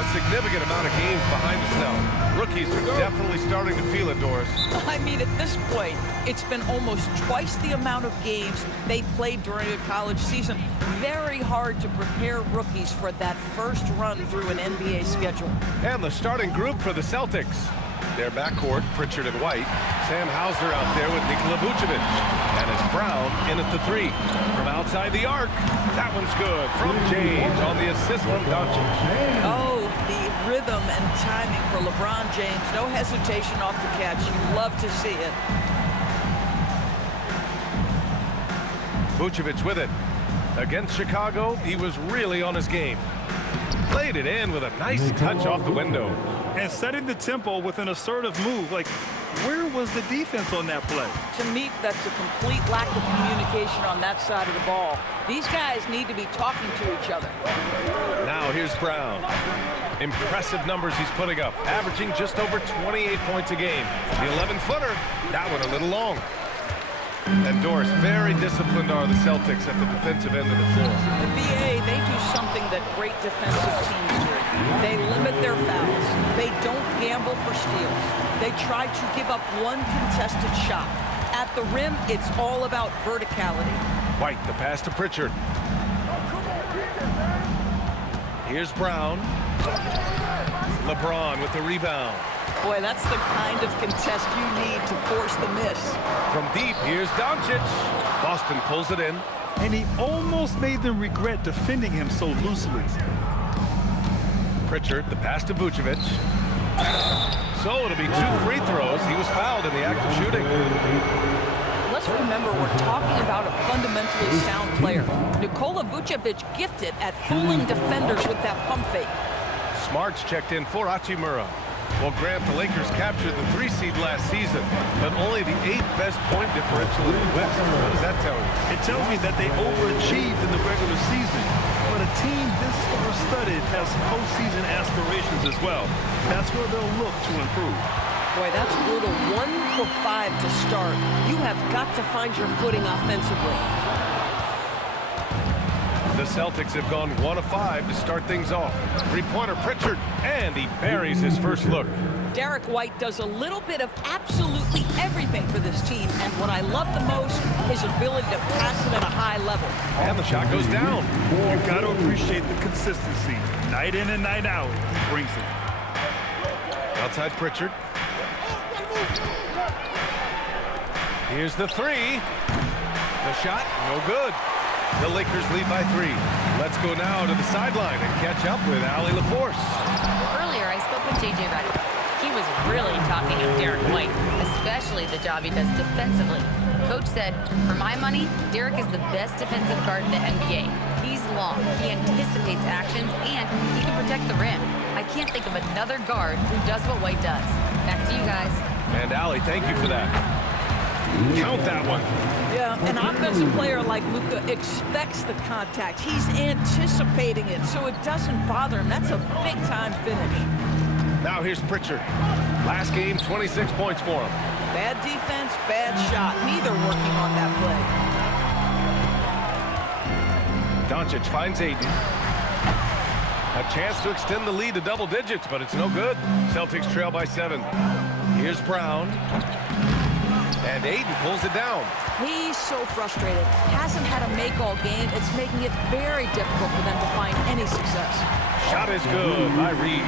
A significant amount of games behind us now. Rookies are definitely starting to feel it, Doris. I mean, at this point, it's been almost twice the amount of games they played during a college season. Very hard to prepare rookies for that first run through an NBA schedule. And the starting group for the Celtics. Their backcourt, Pritchard and White. Sam Hauser out there with Nikola Vucevic. And it's Brown in at the 3. From outside the arc. That one's good. From James on the assist from Doncic. Oh, the rhythm and timing for LeBron James. No hesitation off the catch. You love to see it. Vucevic with it. Against Chicago, he was really on his game. Played it in with a nice touch off the window. And setting the tempo with an assertive move. Like, where was the defense on that play? To me, that's a complete lack of communication on that side of the ball. These guys need to be talking to each other. Now here's Brown. Impressive numbers he's putting up, averaging just over 28 points a game. The 11-footer, that one a little long. And Doris, very disciplined are the Celtics at the defensive end of the floor. The BA, they do something that great defensive teams do. They limit their fouls. They don't gamble for steals. They try to give up one contested shot. At the rim, it's all about verticality. White, the pass to Pritchard. Here's Brown. LeBron with the rebound. Boy, that's the kind of contest you need to force the miss. From deep, here's Doncic. Boston pulls it in. And he almost made them regret defending him so loosely. Pritchard, the pass to Vucevic. So it'll be 2 free throws. He was fouled in the act of shooting. Let's remember, we're talking about a fundamentally sound player. Nikola Vucevic gifted at fooling defenders with that pump fake. Smart's checked in for Hachimura. Well, Grant, the Lakers captured the 3 seed last season, but only the 8th best point differential in the West. What does that tell you? It tells me that they overachieved in the regular season. But a team this star-studded has postseason aspirations as well. That's where they'll look to improve. Boy, that's brutal. 1 for 5 to start. You have got to find your footing offensively. The Celtics have gone 1 of 5 to start things off. 3-pointer Pritchard, and he buries his first look. Derek White does a little bit of absolutely everything for this team, and what I love the most, his ability to pass it at a high level. And the shot goes down. You got to appreciate the consistency. Night in and night out, he brings it. Outside Pritchard. Here's the 3. The shot, no good. The Lakers lead by 3. Let's go now to the sideline and catch up with Allie LaForce. Earlier, I spoke with J.J. Redick. He was really talking of Derek White, especially the job he does defensively. Coach said, for my money, Derek is the best defensive guard in the NBA. He's long, he anticipates actions, and he can protect the rim. I can't think of another guard who does what White does. Back to you guys. And Allie, thank you for that. Count that one. Yeah, an offensive player like Luka expects the contact. He's anticipating it, so it doesn't bother him. That's a big-time finish. Now here's Pritchard. Last game, 26 points for him. Bad defense, bad shot. Neither working on that play. Doncic finds Ayton. A chance to extend the lead to double digits, but it's no good. Celtics trail by 7. Here's Brown. And Ayton pulls it down. He's so frustrated. Hasn't had a make all game. It's making it very difficult for them to find any success. Shot is good by Reeves.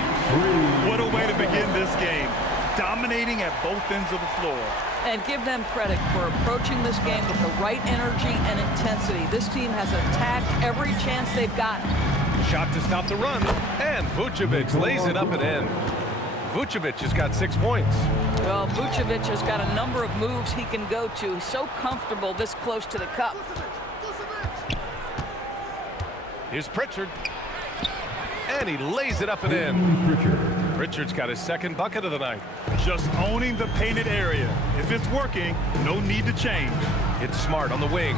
What a way to begin this game. Dominating at both ends of the floor. And give them credit for approaching this game with the right energy and intensity. This team has attacked every chance they've gotten. Shot to stop the run. And Vucevic lays it up and in. Vucevic has got 6 points. Well, Vucevic has got a number of moves he can go to. He's so comfortable this close to the cup. Here's Pritchard. And he lays it up and in. Pritchard's got his 2nd bucket of the night. Just owning the painted area. If it's working, no need to change. It's Smart on the wing.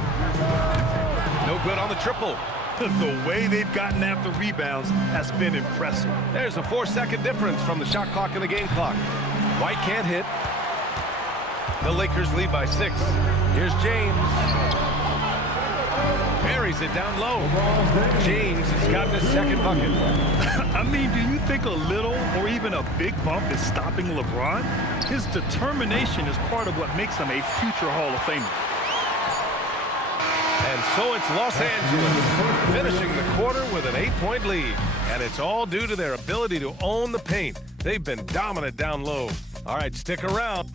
No good on the triple. The way they've gotten after rebounds has been impressive. There's a 4-second difference from the shot clock and the game clock. White can't hit. The Lakers lead by 6. Here's James. buries it down low. James has gotten his second bucket. I mean, do you think a little or even a big bump is stopping LeBron? His determination is part of what makes him a future Hall of Famer. And so it's Los Angeles finishing the quarter with an 8-point lead. And it's all due to their ability to own the paint. They've been dominant down low. All right, stick around.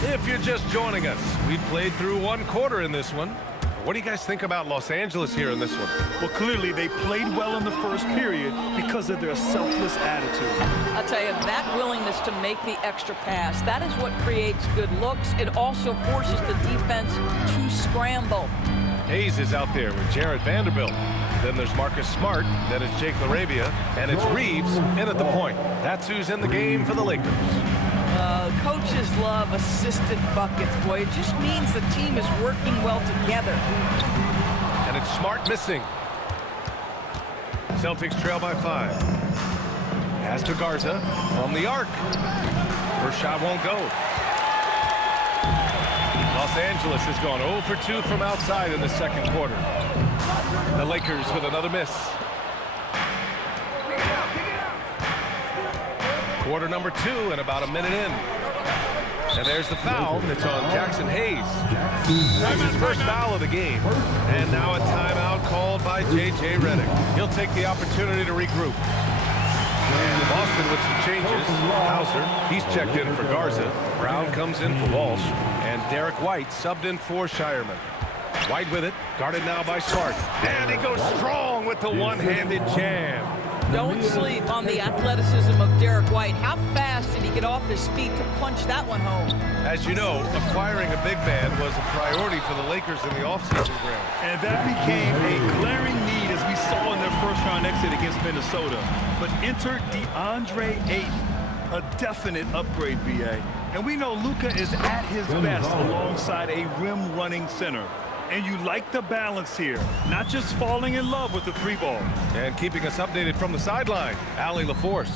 If you're just joining us, we've played through one quarter in this one. What do you guys think about Los Angeles here in this one? Well, clearly they played well in the first period because of their selfless attitude. I'll tell you, that willingness to make the extra pass, that is what creates good looks. It also forces the defense to scramble. Hayes is out there with Jarrett Vanderbilt. Then there's Marcus Smart. Then it's Jake LaRavia. And it's Reeves in at the point. That's who's in the game for the Lakers. Coaches love assisted buckets, boy. It just means the team is working well together. And it's Smart missing. Celtics trail by 5. Pass to Garza from the arc. First shot won't go. Los Angeles has gone 0 for 2 from outside in the second quarter. The Lakers with another miss. Quarter number 2 and about a minute in. And there's the foul. It's on Jackson Hayes. That's his first foul of the game. And now a timeout called by J.J. Redick. He'll take the opportunity to regroup. And Boston with some changes. Hauser, he's checked in for Garza. Brown comes in for Walsh. And Derek White subbed in for Shireman. White with it, guarded now by Smart. And he goes strong with the one-handed jam. Don't sleep on the athleticism of Derek White. How fast did he get off his feet to punch that one home? As you know, acquiring a big man was a priority for the Lakers in the offseason, Graham. And that became a glaring need as we saw in their first-round exit against Minnesota. But enter DeAndre Ayton, a definite upgrade, B.A. And we know Luka is at his best alongside a rim-running center. And you like the balance here, not just falling in love with the 3-ball. And keeping us updated from the sideline, Allie LaForce.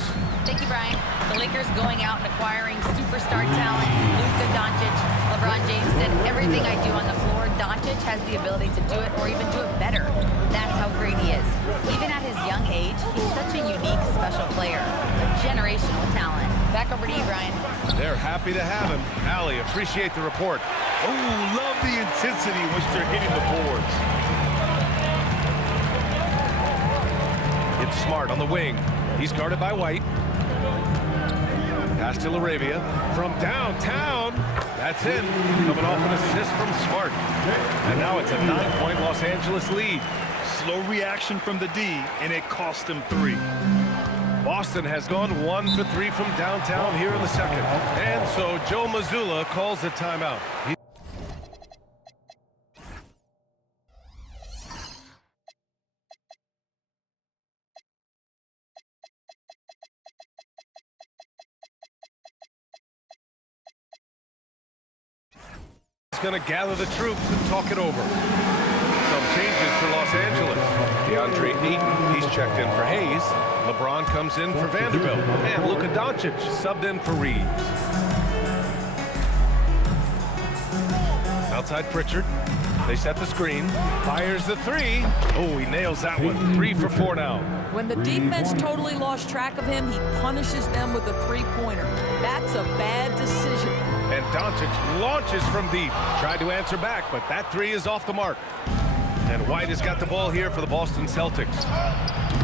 Thank you, Brian. The Lakers going out and acquiring superstar talent, Luka Doncic. LeBron James said, everything I do on the floor, Doncic has the ability to do it or even do it better. That's how great he is. Even at his young age, he's such a unique, special player. A generational talent. Back over to you, Brian. They're happy to have him. Allie, appreciate the report. Oh, love the intensity in which they're hitting the boards. It's Smart on the wing. He's guarded by White. Pass to LaRavia from downtown. That's in. Coming off an assist from Smart. And now it's a 9-point Los Angeles lead. Slow reaction from the D, and it cost him 3. Boston has gone 1 for 3 from downtown here in the second. And so Joe Mazzulla calls the timeout. He's going to gather the troops and talk it over. Some changes for Los Angeles. DeAndre Ayton, he's checked in for Hayes. LeBron comes in for Vanderbilt. And Luka Doncic subbed in for Reeves. Outside Pritchard. They set the screen. Fires the 3. Oh, he nails that one. 3 for 4 now. When the defense totally lost track of him, he punishes them with a 3-pointer. That's a bad decision. And Doncic launches from deep. Tried to answer back, but that 3 is off the mark. And White has got the ball here for the Boston Celtics.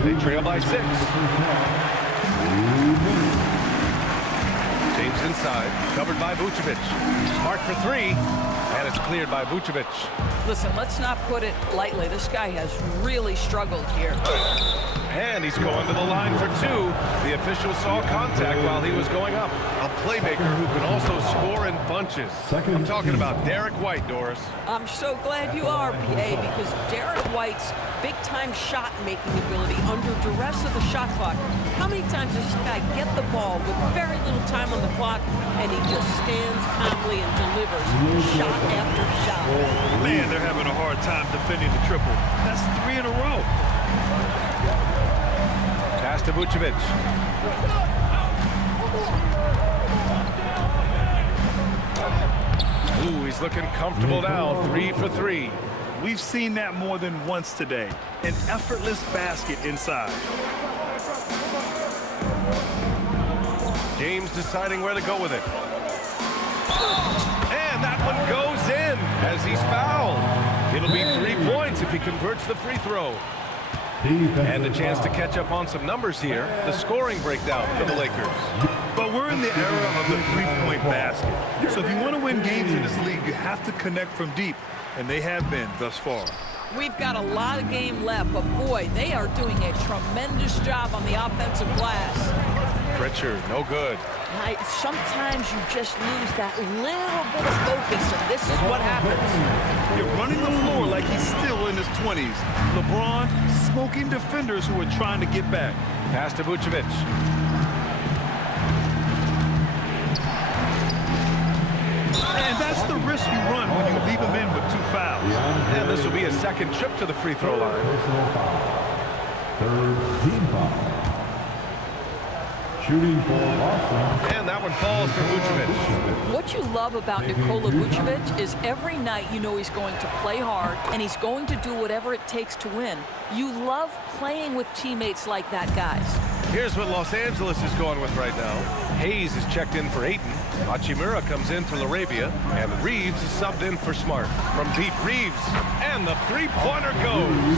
They trail by 6. James inside, covered by Vucevic. Smart for 3, and it's cleared by Vucevic. Listen, let's not put it lightly. This guy has really struggled here. And he's going to the line for 2. The official saw contact while he was going up. A playmaker who can also score in bunches. I'm talking about Derek White, Doris. I'm so glad you are, PA, because Derek White's big-time shot-making ability under duress of the shot clock. How many times does this guy get the ball with very little time on the clock, and he just stands calmly and delivers shot after shot? Man, they're having a hard time defending the triple. That's 3 in a row. Pass to Vucevic. Ooh, he's looking comfortable now. 3 for 3. We've seen that more than once today. An effortless basket inside. James deciding where to go with it. And that one goes in as he's fouled. It'll be 3 points if he converts the free throw. And a chance to catch up on some numbers here. The scoring breakdown for the Lakers. But we're in the era of the three-point basket. So if you want to win games in this league, you have to connect from deep. And they have been thus far. We've got a lot of game left, but boy, they are doing a tremendous job on the offensive glass. Pritchard, no good. Sometimes you just lose that little bit of focus, and this is what happens. You're running the floor like he's still in his 20s. LeBron smoking defenders who are trying to get back. Pass to Vucevic. And that's the risk you run when you leave him in with 2 fouls. And this will be a second trip to the free throw line. Third team foul. Shooting for Boston. And that one falls for Vucevic. What you love about Nikola Vucevic is every night you know he's going to play hard and he's going to do whatever it takes to win. You love playing with teammates like that, guys. Here's what Los Angeles is going with right now. Hayes is checked in for Ayton. Hachimura comes in for LaRavia. And Reeves is subbed in for Smart. From deep, Reeves. And the three-pointer goes.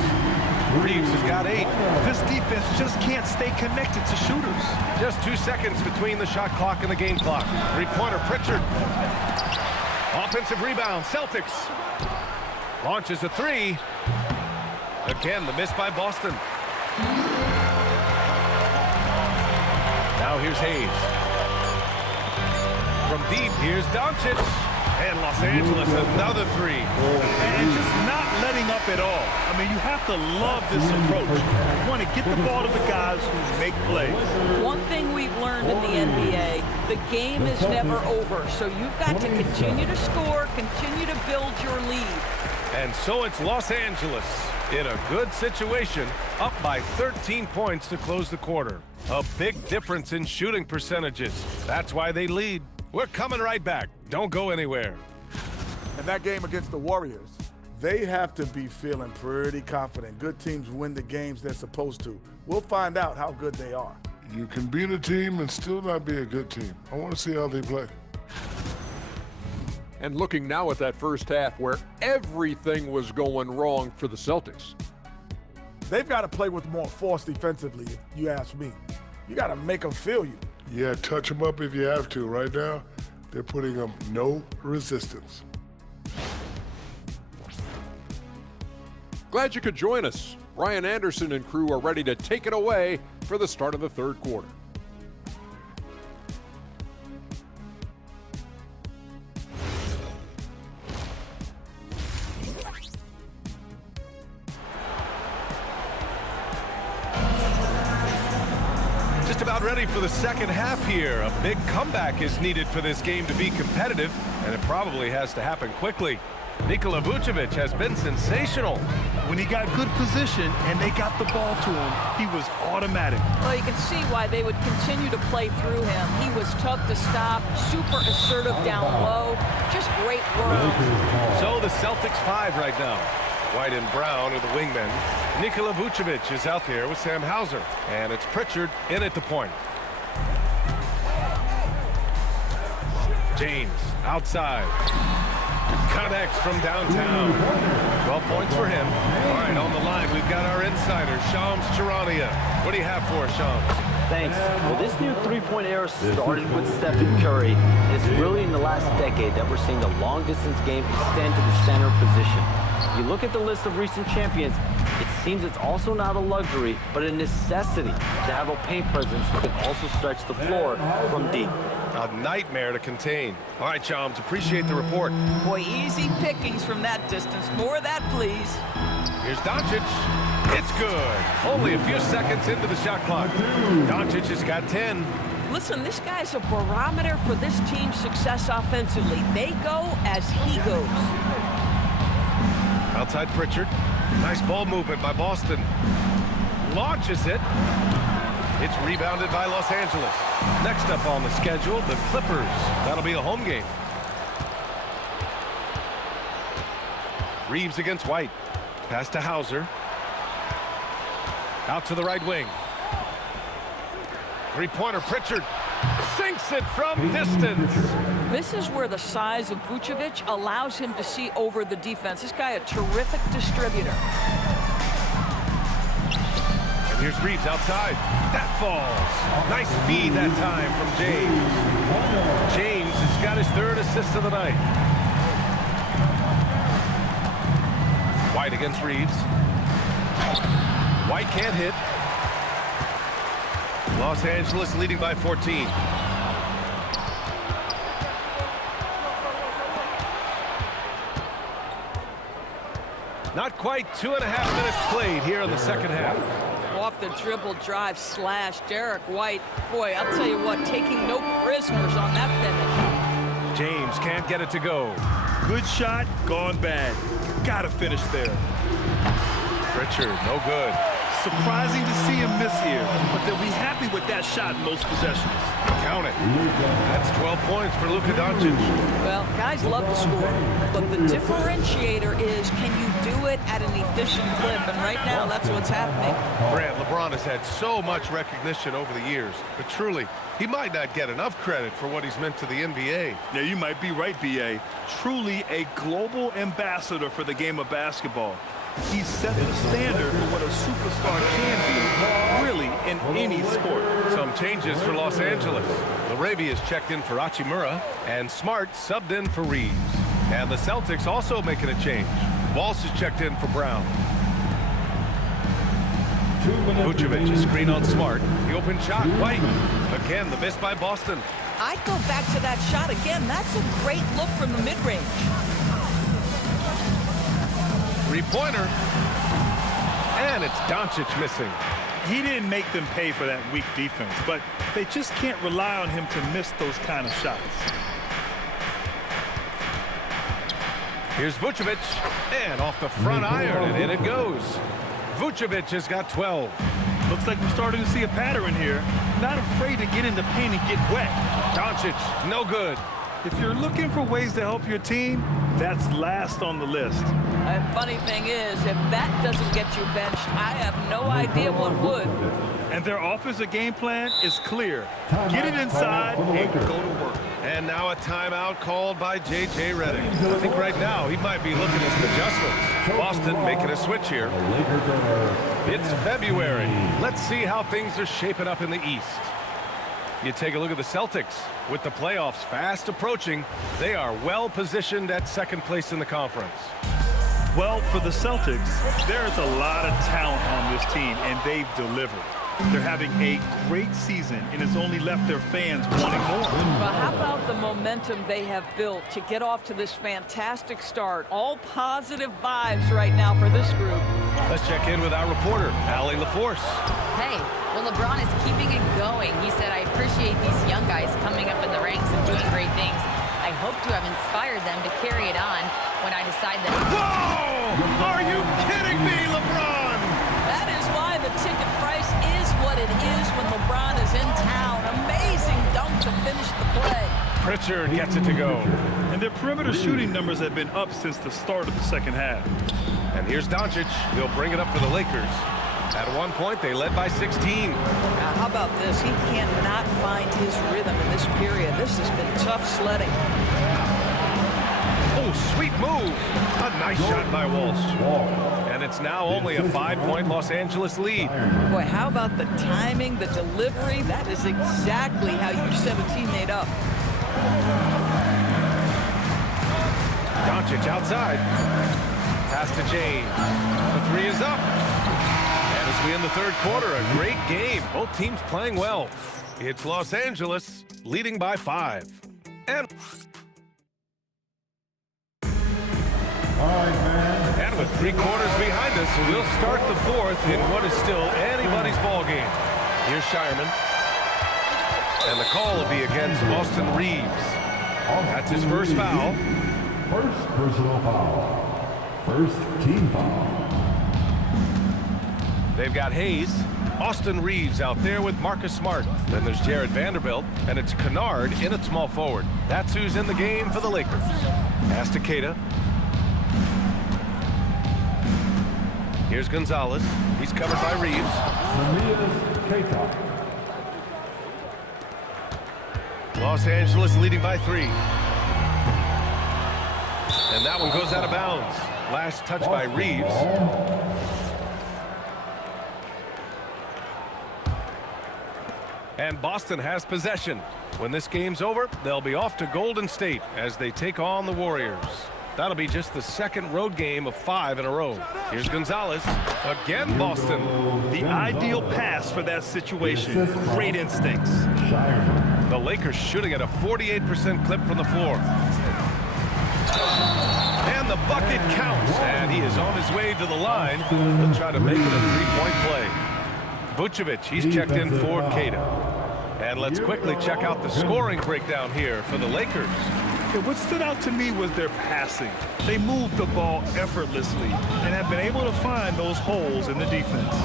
Reeves has got 8. This defense just can't stay connected to shooters. Just 2 seconds between the shot clock and the game clock. Three-pointer, Pritchard. Offensive rebound, Celtics. Launches a 3. Again, the miss by Boston. Now here's Hayes. From deep, here's Doncic. And Los Angeles, another 3. And just not letting up at all. I mean, you have to love this approach. You want to get the ball to the guys who make plays. One thing we've learned in the NBA, the game is never over. So you've got to continue to score, continue to build your lead. And so it's Los Angeles in a good situation, up by 13 points to close the quarter. A big difference in shooting percentages. That's why they lead. We're coming right back. Don't go anywhere. In that game against the Warriors, they have to be feeling pretty confident. Good teams win the games they're supposed to. We'll find out how good they are. You can beat a team and still not be a good team. I want to see how they play. And looking now at that first half where everything was going wrong for the Celtics. They've got to play with more force defensively, if you ask me. You got to make them feel you. Yeah, touch them up if you have to. Right now, they're putting up no resistance. Glad you could join us. Brian Anderson and crew are ready to take it away for the start of the third quarter. Just about ready for the second half here. A big comeback is needed for this game to be competitive, and it probably has to happen quickly. Nikola Vucevic has been sensational. When he got good position and they got the ball to him, he was automatic. Well, you can see why they would continue to play through him. He was tough to stop, super assertive down low. Just great work. So the Celtics 5 right now. White and Brown are the wingmen. Nikola Vucevic is out there with Sam Hauser. And it's Pritchard in at the point. James outside. Connects from downtown. 12 points for him. All right, on the line, we've got our insider, Shams Charania. What do you have for us, Shams? Thanks. Well, this new three-point era started with Stephen Curry. It's really in the last decade that we're seeing the long-distance game extend to the center position. You look at the list of recent champions, it seems it's also not a luxury, but a necessity to have a paint presence that can also stretch the floor from deep. A nightmare to contain. All right, Shams, appreciate the report. Boy, easy pickings from that distance. More of that, please. Here's Doncic. It's good. Only a few seconds into the shot clock. Doncic has got 10. Listen, this guy's a barometer for this team's success offensively. They go as he goes. Outside Pritchard. Nice ball movement by Boston. Launches it. It's rebounded by Los Angeles. Next up on the schedule, the Clippers. That'll be a home game. Reeves against White. Pass to Hauser. Out to the right wing. Three-pointer, Pritchard sinks it from distance. This is where the size of Vucevic allows him to see over the defense. This guy, a terrific distributor. And here's Reeves outside. That falls. Nice feed that time from James. James has got his third assist of the night. White against Reeves. White can't hit. Los Angeles leading by 14. Not quite 2.5 minutes played here in the second half. Off the dribble drive slash. Derek White, boy, I'll tell you what, taking no prisoners on that finish. James can't get it to go. Good shot, gone bad. Gotta finish there. Pritchard, no good. Surprising to see him miss here, but they'll be happy with that shot in most possessions. Count it. That's 12 points for Luka Doncic. Well, guys love to score, but the differentiator is, can you do it at an efficient clip? And right now, that's what's happening. Brad, LeBron has had so much recognition over the years, but truly, he might not get enough credit for what he's meant to the NBA. Yeah, you might be right, B.A. Truly a global ambassador for the game of basketball. He set the standard for what a superstar can be, really, in any sport. Some changes for Los Angeles. LaRavia is checked in for Hachimura, and Smart subbed in for Reeves. And the Celtics also making a change. Walsh is checked in for Brown. Vucevic is screen on Smart. The open shot, White. Again, the miss by Boston. I'd go back to that shot again. That's a great look from the mid-range. Three-pointer. And it's Doncic missing. He didn't make them pay for that weak defense, but they just can't rely on him to miss those kind of shots. Here's Vucevic, and off the front iron, and in it goes. Vucevic has got 12. Looks like we're starting to see a pattern here. Not afraid to get in the paint and get wet. Doncic, no good. If you're looking for ways to help your team, that's last on the list. And funny thing is, if that doesn't get you benched, I have no idea what would. And their offensive game plan is clear. Get it inside and go to work. And now a timeout called by J.J. Redick. I think right now he might be looking at some adjustments. Boston making a switch here. It's February. Let's see how things are shaping up in the East. You take a look at the Celtics. With the playoffs fast approaching, they are well positioned at second place in the conference. Well, for the Celtics, there's a lot of talent on this team, and they've delivered. They're having a great season, and it's only left their fans wanting more. Well, how about the momentum they have built to get off to this fantastic start? All positive vibes right now for this group. Let's check in with our reporter, Allie LaForce. Hey, well, LeBron is keeping it going. He said, I appreciate these young guys coming up in the ranks and doing great things. I hope to have inspired them to carry it on when I decide that... Whoa! Are you kidding me, LeBron? That is why the ticket price is what it is when LeBron is in town. Amazing dunk to finish the play. Pritchard gets it to go. And their perimeter shooting numbers have been up since the start of the second half. And here's Doncic. He'll bring it up for the Lakers. At one point, they led by 16. Now, how about this? He cannot find his rhythm in this period. This has been tough sledding. Oh, sweet move. A nice shot by Walsh. And it's now only a 5-point Los Angeles lead. Boy, how about the timing, the delivery? That is exactly how you set a teammate up. Doncic outside. Pass to James. The three is up. And as we end the third quarter, a great game. Both teams playing well. It's Los Angeles leading by 5. And with 3 quarters behind us, we'll start the fourth in what is still anybody's ball game. Here's Shireman. And the call will be against Austin Reeves. That's his first foul. First personal foul. First team foul. They've got Hayes, Austin Reeves out there with Marcus Smart. Then there's Jared Vanderbilt, and it's Kennard in at small forward. That's who's in the game for the Lakers. Pass to Keita. Here's Gonzalez. He's covered by Reeves. Los Angeles leading by 3. And that one goes out of bounds. Last touch by Reeves. And Boston has possession. When this game's over, they'll be off to Golden State as they take on the Warriors. That'll be just the second road game of 5 in a row. Here's Gonzalez. Again, Boston. The ideal pass for that situation. Great instincts. The Lakers shooting at a 48% clip from the floor. And the bucket counts. And he is on his way to the line. He'll try to make it a 3-point play. Vucevic, he's checked in for Keita. And let's quickly check out the scoring breakdown here for the Lakers. What stood out to me was their passing. They moved the ball effortlessly and have been able to find those holes in the defense.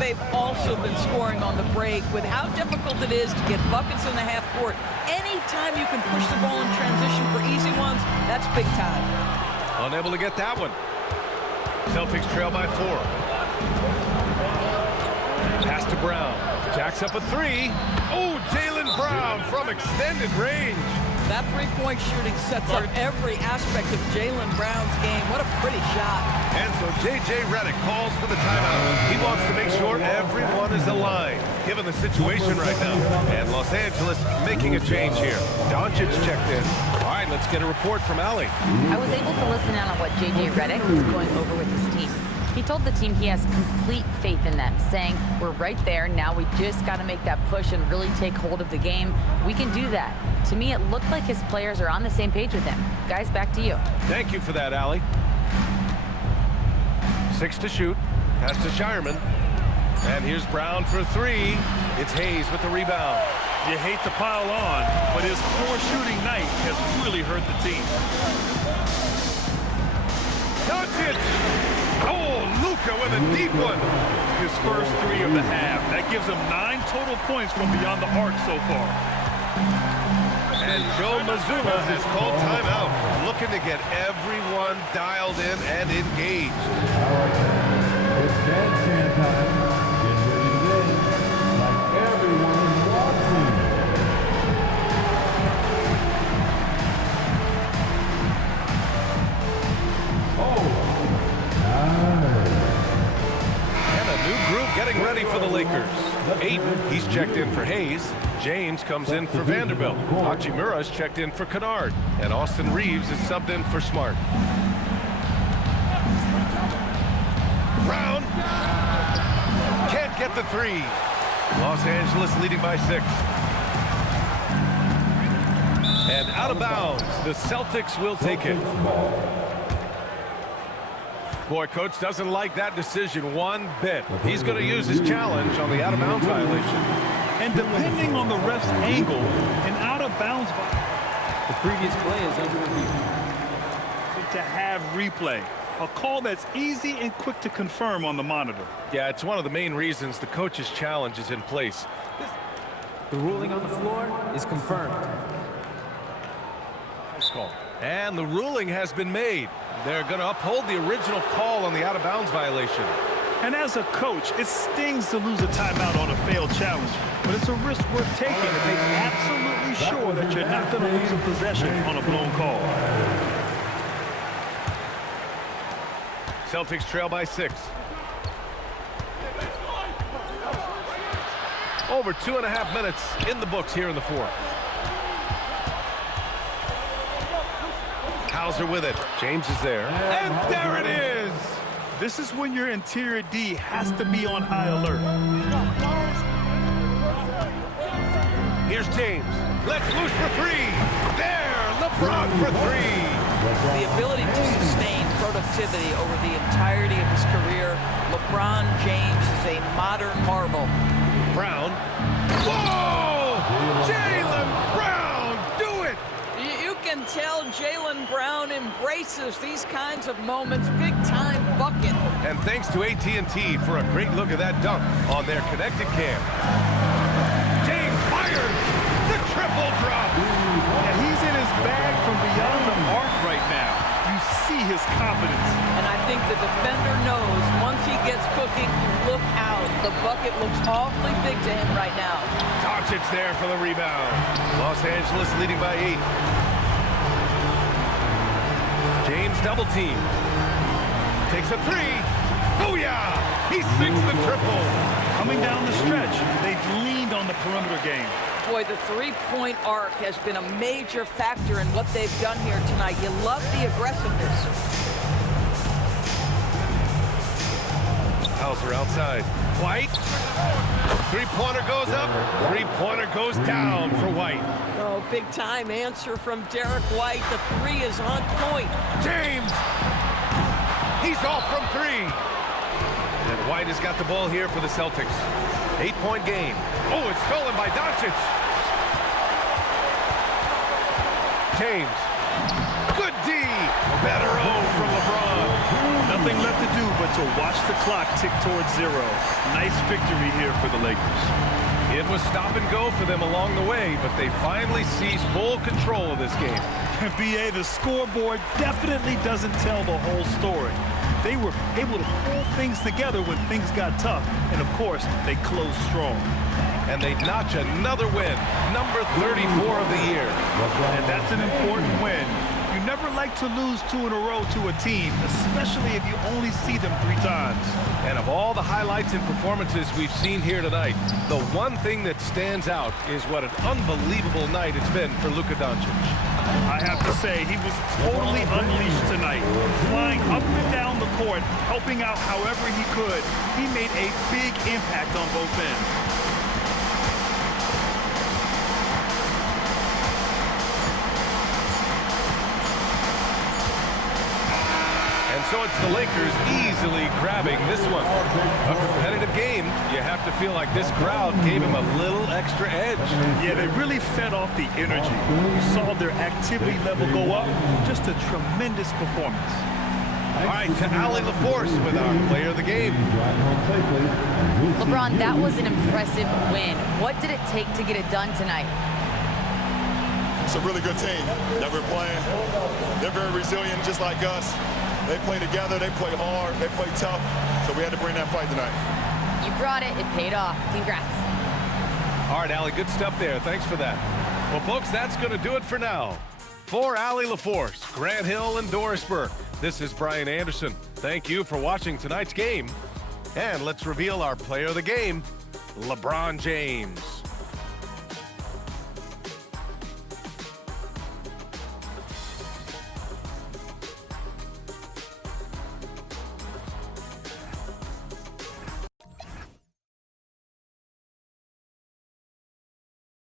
They've also been scoring on the break. With how difficult it is to get buckets in the half court, anytime you can push the ball in transition for easy ones, that's big time. Unable to get that one. Celtics trail by 4. Pass to Brown. Jacks up a 3. Oh, Jaylen Brown from extended range. That three-point shooting sets up every aspect of Jaylen Brown's game. What a pretty shot. And so J.J. Redick calls for the timeout. He wants to make sure everyone is aligned, given the situation right now. And Los Angeles making a change here. Doncic checked in. All right, let's get a report from Allie. I was able to listen in on what J.J. Redick was going over with his team. He told the team he has complete faith in them, saying, we're right there, now we just got to make that push and really take hold of the game. We can do that. To me, it looked like his players are on the same page with him. Guys, back to you. Thank you for that, Allie. 6 to shoot. Pass to Shireman. And here's Brown for 3. It's Hayes with the rebound. You hate to pile on, but his poor shooting night has really hurt the team. Doncic! Oh, Luka with a deep one. His first 3 of the half. That gives him 9 total points from beyond the arc so far. And Joe Mazzulla has called timeout, looking to get everyone dialed in and engaged. It's bandstand time. Get ready to dance like everyone is watching. And a new group getting ready for the Lakers. Ayton, he's checked in for Hayes. James comes in for Vanderbilt. Hachimura's checked in for Kennard. And Austin Reeves is subbed in for Smart. Brown can't get the 3. Los Angeles leading by 6. And out of bounds, the Celtics will take it. Boy, Coach doesn't like that decision one bit. He's going to use his challenge on the out-of-bounds violation. And depending on the ref's angle, an out-of-bounds violation. The previous play is under review. To have replay, a call that's easy and quick to confirm on the monitor. Yeah, it's one of the main reasons the coach's challenge is in place. The ruling on the floor is confirmed. And the ruling has been made. They're going to uphold the original call on the out-of-bounds violation. And as a coach, it stings to lose a timeout on a failed challenge, but it's a risk worth taking to make absolutely sure that you're not going to lose a possession on a blown call. Celtics trail by 6. Over 2.5 minutes in the books here in the 4th. Hauser with it. James is there. And there it is! This is when your interior D has to be on high alert. Here's James. Let's loose for 3. There, LeBron for 3. The ability to sustain productivity over the entirety of his career, LeBron James is a modern marvel. Brown. Whoa! Jaylen Brown, do it! You can tell Jaylen Brown embraces these kinds of moments, big-time bucket. And thanks to AT&T for a great look at that dunk on their connected cam. James fires the triple drop. Yeah, he's in his bag from beyond the arc right now. You see his confidence. And I think the defender knows once he gets cooking, look out. The bucket looks awfully big to him right now. Doncic there for the rebound. Los Angeles leading by 8. James double team. Takes a 3. Booyah! He sinks the triple. Coming down the stretch, they've leaned on the perimeter game. Boy, the three-point arc has been a major factor in what they've done here tonight. You love the aggressiveness. Hauser outside. White. Three-pointer goes up. Three-pointer goes down for White. Oh, big-time answer from Derek White. The 3 is on point. James! He's off from 3. And White has got the ball here for the Celtics. 8-point game. Oh, it's stolen by Doncic. James. Good D. Better O from LeBron. Nothing left to do but to watch the clock tick towards 0. Nice victory here for the Lakers. It was stop and go for them along the way, but they finally seized full control of this game. BA, the scoreboard definitely doesn't tell the whole story. They were able to pull things together when things got tough, and of course, they closed strong. And they notch another win, number 34 of the year. And that's an important win. You never like to lose 2 in a row to a team, especially if you only see them 3 times. And of all the highlights and performances we've seen here tonight, the one thing that stands out is what an unbelievable night it's been for Luka Doncic. I have to say, he was totally unleashed tonight. Flying up and down the court, helping out however he could. He made a big impact on both ends. So it's the Lakers easily grabbing this one. A competitive game. You have to feel like this crowd gave him a little extra edge. Yeah, they really fed off the energy. You saw their activity level go up. Just a tremendous performance. All right, to Allie LaForce with our player of the game. LeBron, that was an impressive win. What did it take to get it done tonight? It's a really good team that we're playing. They're very resilient, just like us. They play together, they play hard, they play tough, so we had to bring that fight tonight. You brought it, it paid off. Congrats. All right, Allie, good stuff there. Thanks for that. Well, folks, that's going to do it for now. For Allie LaForce, Grant Hill, and Doris Burke, this is Brian Anderson. Thank you for watching tonight's game. And let's reveal our player of the game, LeBron James.